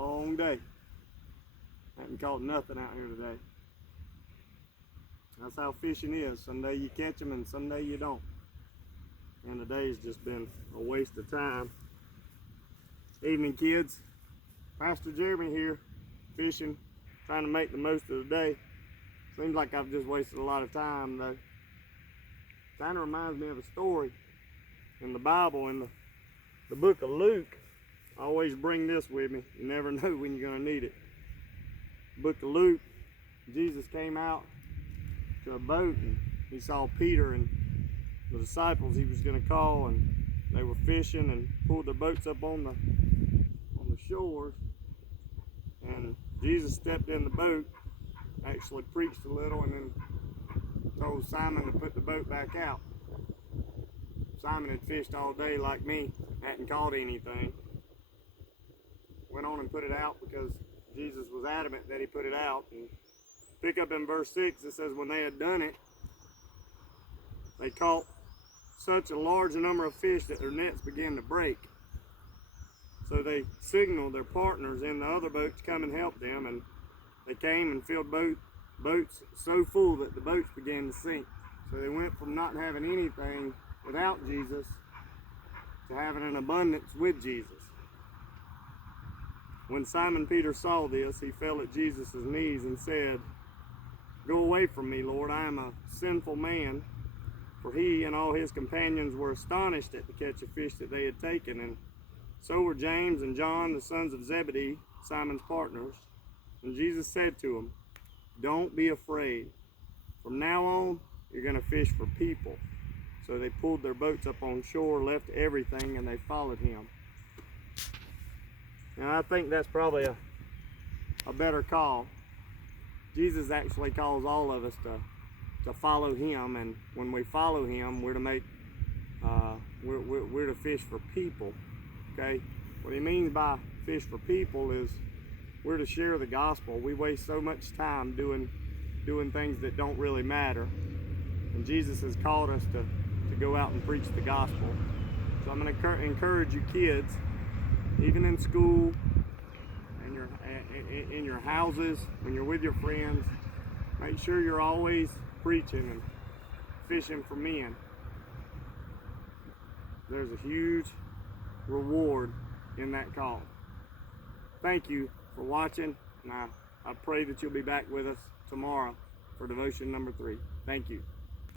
long day. Haven't caught nothing out here today. That's how fishing is. Some day you catch them and some day you don't. And today's just been a waste of time. Evening, kids. Pastor Jeremy here, fishing, trying to make the most of the day. Seems like I've just wasted a lot of time though. Kind of reminds me of a story in the Bible, in the book of Luke. I always bring this with me. You never know when you're going to need it. Book of Luke, Jesus came out to a boat and he saw Peter and the disciples he was going to call, and they were fishing and pulled their boats up on the shores. And Jesus stepped in the boat, actually preached a little, and then told Simon to put the boat back out. Simon had fished all day like me, hadn't caught anything. Went on and put it out because Jesus was adamant that he put it out. And pick up in verse 6, it says, when they had done it, they caught such a large number of fish that their nets began to break. So they signaled their partners in the other boat to come and help them, and they came and filled boats so full that the boats began to sink. So they went from not having anything without Jesus to having an abundance with Jesus. When Simon Peter saw this, he fell at Jesus' knees and said, "Go away from me, Lord, I am a sinful man." For he and all his companions were astonished at the catch of fish that they had taken, and so were James and John, the sons of Zebedee, Simon's partners. And Jesus said to them, "Don't be afraid. From now on, you're going to fish for people." So they pulled their boats up on shore, left everything, and they followed him. Now I think that's probably a better call. Jesus actually calls all of us to follow him, and when we follow him, we're to make we're to fish for people. Okay, what he means by fish for people is we're to share the gospel. We waste so much time doing things that don't really matter, and Jesus has called us to go out and preach the gospel. So I'm going to encourage you kids, even in school, in your houses, when you're with your friends, make sure you're always preaching and fishing for men. There's a huge reward in that call. Thank you for watching, and I pray that you'll be back with us tomorrow for devotion number 3. Thank you.